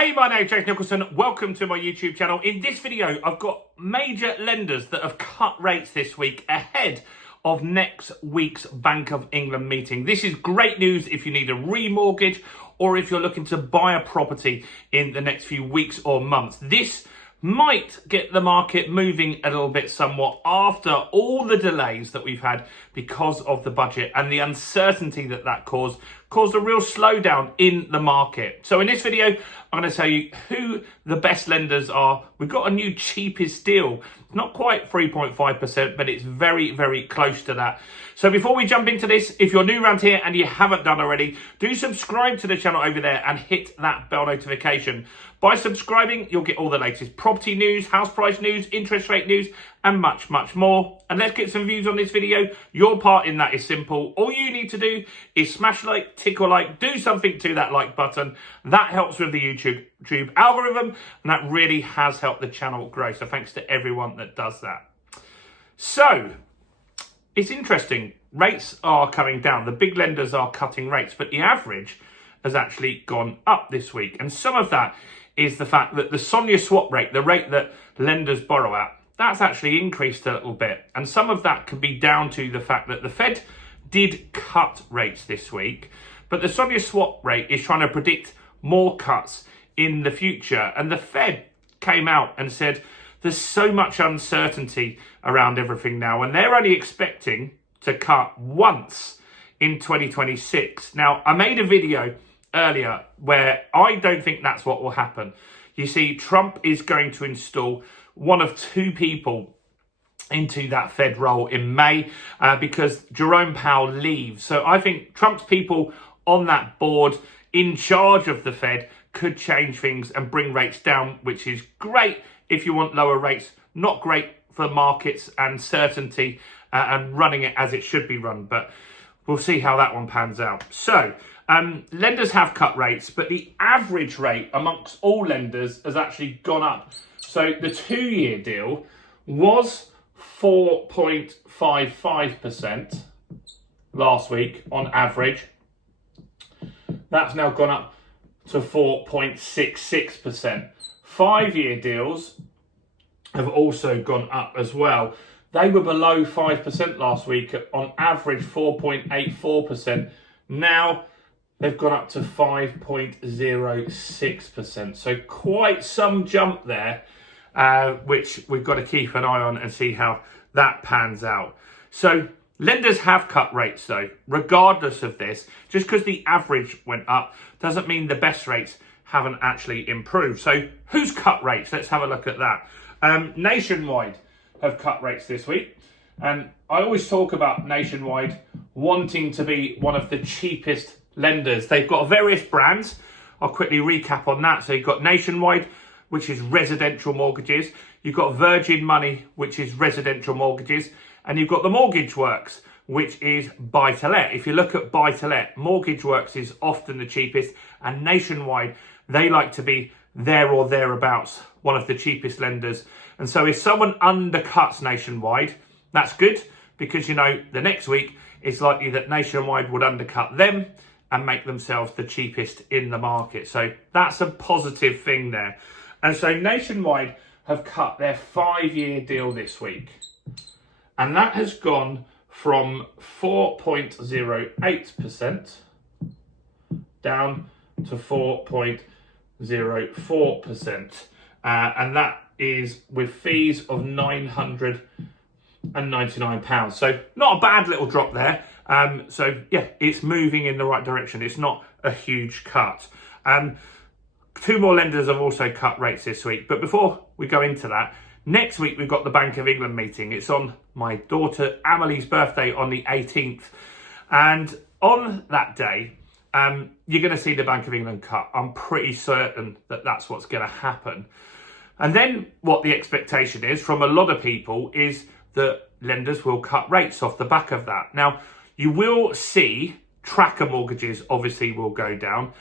Hey, my name's James Nicholson. Welcome to my YouTube channel. In this video, I've got major lenders that have cut rates this week ahead of next week's Bank of England meeting. This is great news if you need a remortgage or if you're looking to buy a property in the next few weeks or months. This might get the market moving a little bit somewhat after all the delays that we've had because of the budget and the uncertainty that caused a real slowdown in the market. So in this video, I'm going to tell you who the best lenders are. We've got a new cheapest deal. It's not quite 3.5%, but it's very, very close to that. So before we jump into this, if you're new around here and you haven't done already, do subscribe to the channel over there and hit that bell notification. By subscribing, you'll get all the latest property news, house price news, interest rate news, and much, much more. And let's get some views on this video. Your part in that is simple. All you need to do is smash like, tick or like, do something to that like button. That helps with the YouTube algorithm, and that really has helped the channel grow. So thanks to everyone that does that. So it's interesting. Rates are coming down. The big lenders are cutting rates, but the average has actually gone up this week. And some of that is the fact that the SONIA swap rate, the rate that lenders borrow at, that's actually increased a little bit. And some of that could be down to the fact that the Fed did cut rates this week, but the SONIA swap rate is trying to predict more cuts in the future. And the Fed came out and said there's so much uncertainty around everything now, and they're only expecting to cut once in 2026. Now, I made a video earlier where I don't think that's what will happen. You see, Trump is going to install one of two people into that Fed role in May because Jerome Powell leaves. So I think Trump's people on that board in charge of the Fed could change things and bring rates down, which is great if you want lower rates, not great for markets and certainty and running it as it should be run. But we'll see how that one pans out. So lenders have cut rates, but the average rate amongst all lenders has actually gone up. So the 2-year deal was 4.55% last week on average. That's now gone up to 4.66%. 5-year deals have also gone up as well. They were below 5% last week, on average 4.84%. Now they've gone up to 5.06%. So quite some jump there, which we've got to keep an eye on and see how that pans out. So lenders have cut rates though, regardless of this. Just because the average went up doesn't mean the best rates haven't actually improved. So who's cut rates? Let's have a look at that. Nationwide have cut rates this week. And I always talk about Nationwide wanting to be one of the cheapest lenders. They've got various brands. I'll quickly recap on that. So you've got Nationwide, which is residential mortgages. You've got Virgin Money, which is residential mortgages. And you've got the Mortgage Works, which is buy-to-let. If you look at buy-to-let, Mortgage Works is often the cheapest, and Nationwide, they like to be there or thereabouts, one of the cheapest lenders. And so if someone undercuts Nationwide, that's good, because you know the next week it's likely that Nationwide would undercut them and make themselves the cheapest in the market. So that's a positive thing there. And so Nationwide have cut their 5-year deal this week. And that has gone from 4.08% down to 4.04%. And that is with fees of £999. So not a bad little drop there. So yeah, it's moving in the right direction. It's not a huge cut. Two more lenders have also cut rates this week. But before we go into that, next week we've got the Bank of England meeting. It's on my daughter Amelie's birthday on the 18th. And on that day, you're going to see the Bank of England cut. I'm pretty certain that that's what's going to happen. And then what the expectation is from a lot of people is that lenders will cut rates off the back of that. Now, you will see tracker mortgages obviously will go down.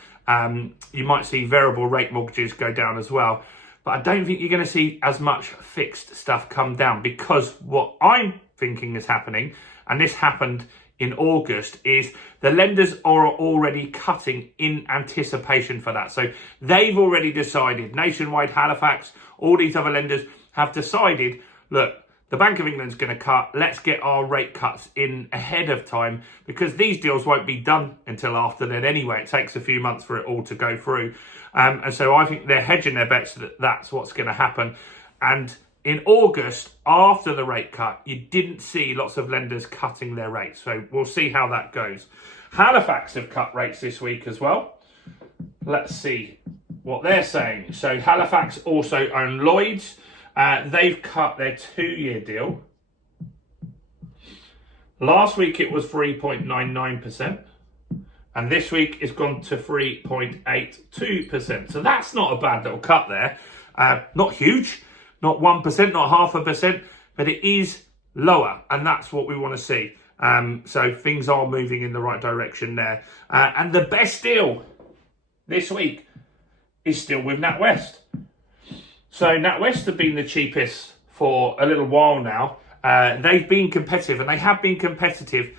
You might see variable rate mortgages go down as well. But I don't think you're going to see as much fixed stuff come down, because what I'm thinking is happening, and this happened in August is the lenders are already cutting in anticipation for that. So they've already decided, Nationwide, Halifax, all these other lenders have decided, look, the Bank of England's going to cut. Let's get our rate cuts in ahead of time, because these deals won't be done until after then anyway. It takes a few months for it all to go through. And so I think they're hedging their bets that that's what's going to happen. And in August, after the rate cut, you didn't see lots of lenders cutting their rates. So we'll see how that goes. Halifax have cut rates this week as well. Let's see what they're saying. So Halifax also own Lloyds. They've cut their 2-year deal. Last week it was 3.99%. And this week it's gone to 3.82%. So that's not a bad little cut there. Not huge, not 1%, not 0.5%, but it is lower. And that's what we want to see. So things are moving in the right direction there. And the best deal this week is still with NatWest. So NatWest have been the cheapest for a little while now. They've been competitive, and they have been competitive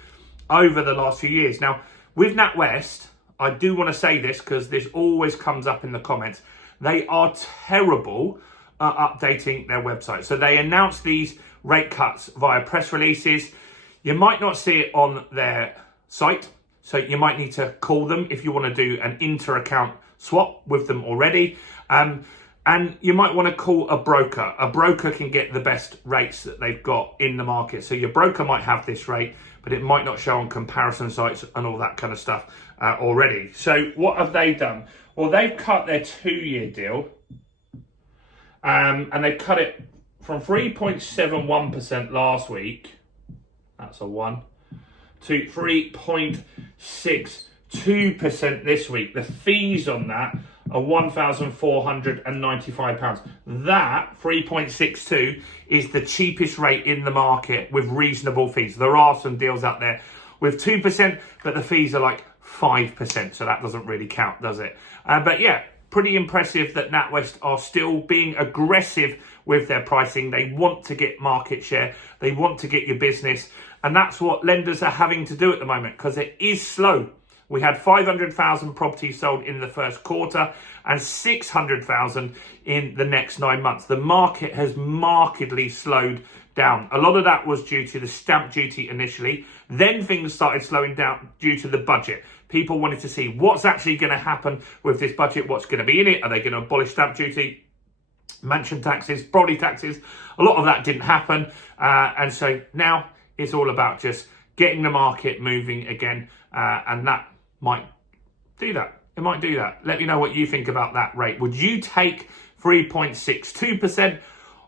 over the last few years. Now, with NatWest, I do want to say this because this always comes up in the comments. They are terrible at updating their website. So they announce these rate cuts via press releases. You might not see it on their site. So you might need to call them if you want to do an inter-account swap with them already. And you might want to call a broker. A broker can get the best rates that they've got in the market. So your broker might have this rate, but it might not show on comparison sites and all that kind of stuff already. So what have they done? Well, they've cut their 2-year deal, and they've cut it from 3.71% last week, that's a 1, to 3.62% this week. The fees on that are £1,495. That 3.62 is the cheapest rate in the market with reasonable fees. There are some deals out there with 2%, but the fees are like 5%, so that doesn't really count, does it? But yeah, pretty impressive that NatWest are still being aggressive with their pricing. They want to get market share. They want to get your business. And that's what lenders are having to do at the moment, because it is slow. We had 500,000 properties sold in the first quarter and 600,000 in the next 9 months. The market has markedly slowed down. A lot of that was due to the stamp duty initially. Then things started slowing down due to the budget. People wanted to see what's actually going to happen with this budget, what's going to be in it. Are they going to abolish stamp duty, mansion taxes, property taxes? A lot of that didn't happen. And so now it's all about just getting the market moving again. And that might do that. It might do that. Let me know what you think about that rate. Would you take 3.62%,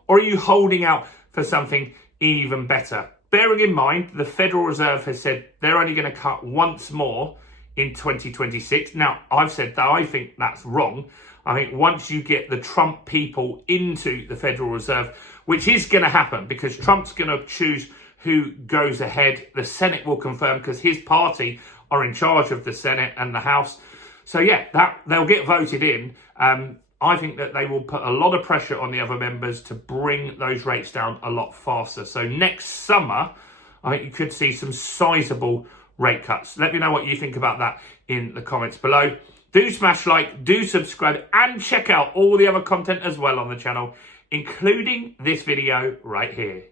or are you holding out for something even better? Bearing in mind, the Federal Reserve has said they're only going to cut once more in 2026. Now, I've said that I think that's wrong. I think once you get the Trump people into the Federal Reserve, which is going to happen because Trump's going to choose who goes ahead. The Senate will confirm because his party are in charge of the Senate and the House. So yeah, that they'll get voted in. I think that they will put a lot of pressure on the other members to bring those rates down a lot faster. So next summer, I think you could see some sizable rate cuts. Let me know what you think about that in the comments below. Do smash like, do subscribe, and check out all the other content as well on the channel, including this video right here.